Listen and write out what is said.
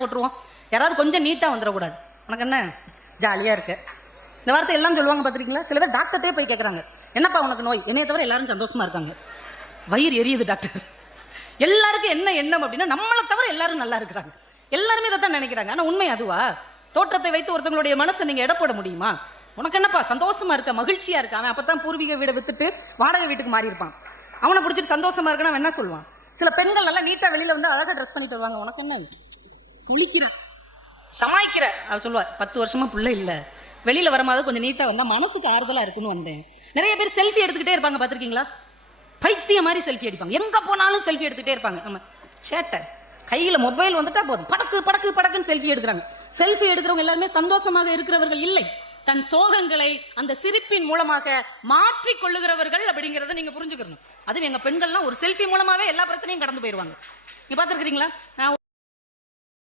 போட்டுருவோம். யாராவது கொஞ்சம் நீட்டாக வந்துடக்கூடாது. உனக்கு என்ன ஜாலியாக இருக்கு இந்த வார்த்தை எல்லாம் சொல்லுவாங்க பார்த்துருக்கீங்களா? சில பேர் டாக்டர்கிட்டே போய் கேட்குறாங்க, என்னப்பா உனக்கு நோய்? என்னைய தவிர எல்லாரும் சந்தோஷமா இருக்காங்க. வயிறு எரியுது டாக்டர். எல்லாருக்கும் என்ன எண்ணம் அப்படின்னா, நம்மளை தவிர எல்லாரும் நல்லா இருக்கிறாங்க, எல்லாருமே இதை தான் நினைக்கிறாங்க. ஆனால் உண்மை அதுவா? தோற்றத்தை வைத்து ஒருத்தவங்களுடைய மனசை நீங்கள் எடை போட முடியுமா? உனக்கு என்னப்பா சந்தோஷமா இருக்க, மகிழ்ச்சியா இருக்க? அவன் அப்பதான் பூர்வீக வீடை வித்துட்டு வாடகை வீட்டுக்கு மாறி இருப்பான். அவனை பிடிச்சிட்டு சந்தோஷமா இருக்குன்னு அவன் என்ன சொல்லுவான்? சில பெண்கள் நல்லா நீட்டா வெளியில வந்து அழகா ட்ரெஸ் பண்ணிட்டு வருவாங்க. உனக்கு என்ன துளிக்கிற சமாளிக்கிற? அவ சொல்லுவா, 10 வருஷமா பிள்ளை இல்ல, வெளியில வரும்போது கொஞ்சம் நீட்டா வந்தா மனசுக்கு ஆறுதலா இருக்குன்னு வந்தேன். நிறைய பேர் செல்ஃபி எடுத்துக்கிட்டே இருப்பாங்க, பார்த்திருக்கீங்களா? பைத்திய மாதிரி செல்ஃபி அடிப்பாங்க, எங்க போனாலும் செல்ஃபி எடுத்துக்கிட்டே இருப்பாங்க. நம்ம சேட்டை கையில மொபைல் வந்துட்டா போதும், படக்கு படக்கு படக்குன்னு செல்ஃபி எடுக்கிறாங்க. செல்ஃபி எடுக்கிறவங்க எல்லாருமே சந்தோஷமாக இருக்கிறவர்கள் இல்லை, தன் சோகங்களை அந்த சிரிப்பின் மூலமாக மாற்றிக் கொள்ளுகிறவர்கள் அப்படிங்கிறத நீங்க புரிஞ்சுக்கணும். அதுவும் எங்க பெண்கள்லாம் ஒரு செல்ஃபி மூலமாவே எல்லா பிரச்சனையும் கடந்து போயிருவாங்க. நீங்க பார்த்துருக்கீங்களா? நான்